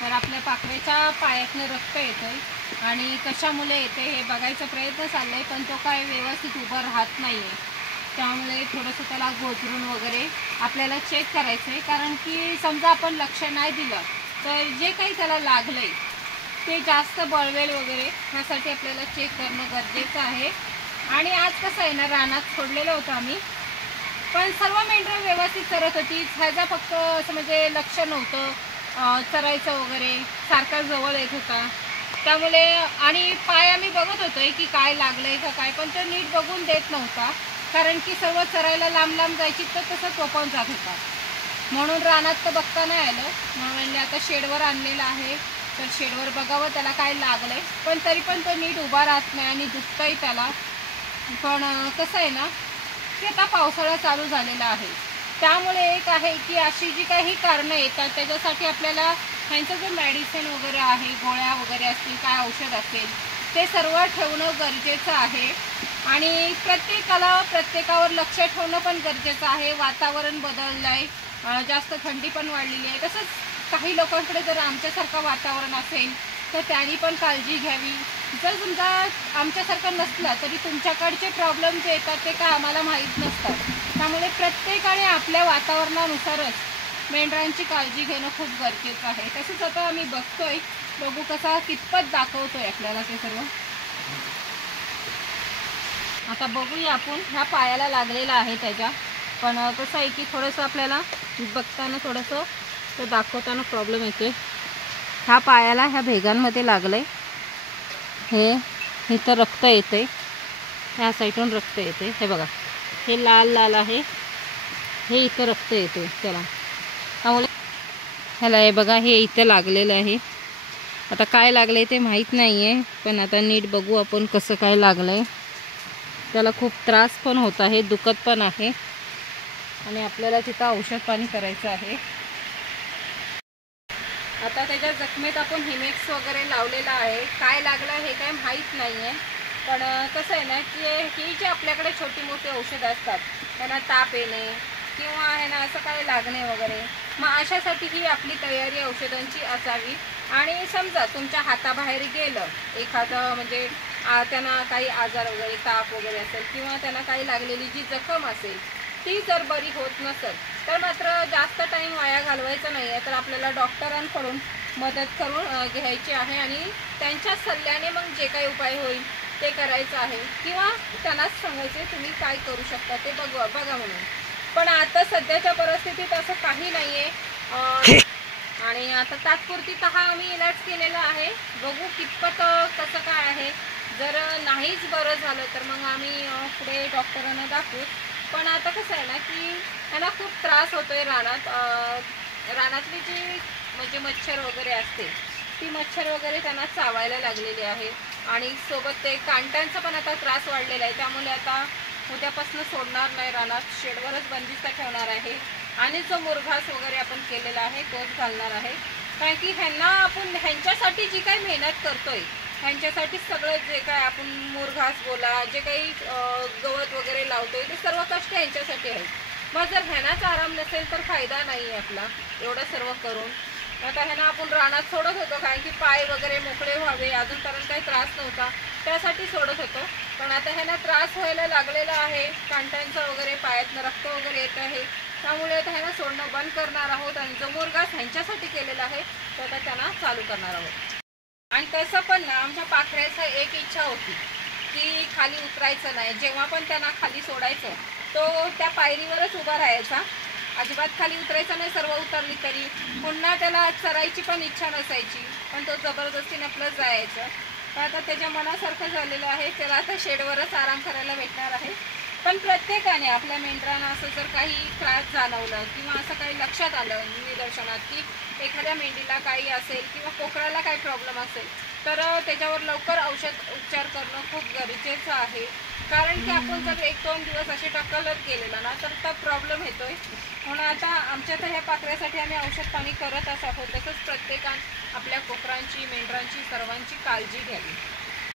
तर आपल्या पाखरेच्या पायातनं रक्त येतंय आणि कशामुळे येते हे बघायचा प्रयत्न चाललाय, पण तो काय व्यवस्थित उभा राहत नाही आहे. त्यामुळे थोडंसं त्याला गोचरून वगैरे आपल्याला चेक करायचं आहे. कारण की समजा आपण लक्ष नाही दिलं तर जे काही त्याला लागलं आहे ते जास्त बळवेल वगैरे, ह्यासाठी आपल्याला चेक करणं गरजेचं आहे. आणि आज कसं आहे ना, रानात सोडलेलं होतं आम्ही, पण सर्व मेंढरं व्यवस्थित चरत होती. ह्याचा फक्त असं म्हणजे लक्ष नव्हतं चरायचं वगैरे, सारखा जवळ येत होता. त्यामुळे आणि पाय आम्ही बघत होतोय की काय लागलंय का काय, पण तो नीट बघून देत नव्हता. कारण की सर्व चरायला लांब लांब जायची तर तसं चोपावून जात होता. म्हणून रानात तर बघता नाही आलं. म्हणून आता शेडवर आणलेलं आहे, तर शेडवर बघावं त्याला काय लागलंय. पण तरी पण तो नीट उभा राहत नाही आणि दुखतंय त्याला. पण कसं आहे ना की आता पावसाळा चालू झालेला आहे, त्यामुळे एक आहे की अशी जी काही कारणं येतात त्याच्यासाठी आपल्याला ह्यांचं जे मेडिसिन वगैरे आहे, गोळ्या वगैरे असतील, काय औषध असेल, ते सर्व ठेवणं गरजेचं आहे. आणि प्रत्येकावर लक्ष ठेवणं पण गरजेचं आहे. वातावरण बदललं आहे, जास्त थंडी पण वाढलेली आहे. तसंच काही लोकांकडे जर आमच्यासारखं वातावरण असेल तर त्यांनी पण काळजी घ्यावी. जर समजा आमच्यासारखं नसलं तरी तुमच्याकडचे प्रॉब्लेम जे येतात ते काय आम्हाला माहीत नसतात. त्यामुळे प्रत्येकाने आपल्या वातावरणानुसारच मेंढरांची काळजी घेणं खूप गरजेचं आहे. तसंच आता आम्ही बघू कसा कितपत दाखवतोय आपल्याला ते सर्व. आता बघूया आपण, ह्या पायाला लागलेला आहे त्याच्या, पण कसं आहे की थोडंसं आपल्याला बघताना थोडंसं ते दाखवताना प्रॉब्लेम येतोय. ह्या पायाला ह्या भेगांमध्ये लागलंय, हे इथं रक्त येते, ह्या साईडून रक्त येते. हे बघा, हे लाल लाल आहे, हे इथं रक्त येते त्याला. त्यामुळे ह्याला हे बघा, हे इथं लागलेलं आहे. आता काय लागलंय ते माहीत नाही आहे, पण आता नीट बघू आपण कसं काय लागलंय. त्याला खूप त्रास पण होत आहे, दुखत पण आहे आणि आपल्याला तिथं औषध पाणी करायचं आहे. आता त्याच्या जखमेत आपण हिमेक्स वगैरे लावलेला आहे. काय लागलं हे काय माहीत नाही आहे, पण कसं आहे ना की ही जी आपल्याकडे छोटी मोठी औषधं असतात, त्यांना ताप येणे किंवा आहे ना असं काय लागणे वगैरे, मग अशासाठी ही आपली तयारी औषधांची असावी. आणि समजा तुमच्या हाताबाहेर गेलं एखादं, म्हणजे त्यांना काही आजार वगैरे, ताप वगैरे असेल किंवा त्यांना काही लागलेली जी जखम असेल ती जर बरी होत नसेल तर मात्र जास्त टाईम वाया घालवायचा नाही आहे. तर आपल्याला डॉक्टरांकडून मदत करून घ्यायची आहे आणि त्यांच्या सल्ल्याने मग जे काही उपाय होईल ते करायचं आहे, किंवा त्यांनाच सांगायचे तुम्ही काय करू शकता ते बघा म्हणून. पण आता सध्याच्या परिस्थितीत असं काही नाही आहे आणि आता तात्पुरती हा आम्ही इलाज केलेला आहे. बघू कितपत कसं काय आहे. जर नाहीच बरं झालं तर मग आम्ही पुढे डॉक्टरांना दाखवू. पण आता कसं आहे ना की त्यांना खूप त्रास होतोय रानात. रानातली जी म्हणजे मच्छर वगैरे असते ती मच्छर वगैरे त्यांना चावायला लागलेली आहे आणि सोबत ते कांट्यांचा पण आता त्रास वाढलेला आहे. त्यामुळे आता उद्यापासून सोडणार नाही रानात, शेडवरच बंदिस्त ठेवणार आहे आणि जो मुरघास वगैरे आपण केलेला आहे तोच घालणार आहे. कारण की ह्यांच्यासाठी जी काही मेहनत करतोय ह्यांच्यासाठी सगळं जे काय आपण मुरघास बोला, जे काही गवत वगैरे लावतोय ते सर्व कष्ट ह्यांच्यासाठी आहेत. मग जर ह्यांनाच आराम नसेल तर फायदा नाही आहे आपला एवढं सर्व करून. आता ह्यांना आपण रानात सोडत होतो कारण की पाय वगैरे मोकळे व्हावे, अजूनपर्यंत काही त्रास नव्हता त्यासाठी सोडत होतो. पण आता ह्यांना त्रास व्हायला लागलेला आहे, कांट्यांचा वगैरे, पायातनं रक्त वगैरे येत आहे. त्यामुळे आता ह्यांना सोडणं बंद करणार आहोत आणि जो मुरघास ह्यांच्यासाठी केलेला आहे तो आता त्यांना चालू करणार आहोत. आणि तसं पण ना आमच्या पाखऱ्याचं एक इच्छा होती की खाली उतरायचं नाही. जेव्हा पण त्यांना खाली सोडायचं तो त्या पायरीवरच उभा राहायचा, अजिबात खाली उतरायचा नाही. सर्व उतरली तरी पुन्हा त्याला चरायची पण इच्छा नसायची, पण तो जबरदस्तीने प्लस जायचं. तर आता त्याच्या मनासारखं झालेलं आहे, त्याला आता शेडवरच आराम करायला भेटणार आहे. पण प्रत्येकाने आपल्या मेंढरांना असं जर काही त्रास जाणवलं किंवा असं काही लक्षात आलं निदर्शनात की एखाद्या मेंढीला काही असेल किंवा कोकराला काही प्रॉब्लेम असेल तर त्याच्यावर लवकर औषध उपचार करणं खूप गरजेचं आहे. कारण की आपण जर 1-2 दिवस असे टक्कलच गेलेला ना तर प्रॉब्लेम येतोय. म्हणून आता आमच्या तर ह्या पाखऱ्यासाठी आम्ही औषध पाणी करतच आहोत. तसंच प्रत्येकाने आपल्या कोकरांची, मेंढरांची सर्वांची काळजी घ्यावी.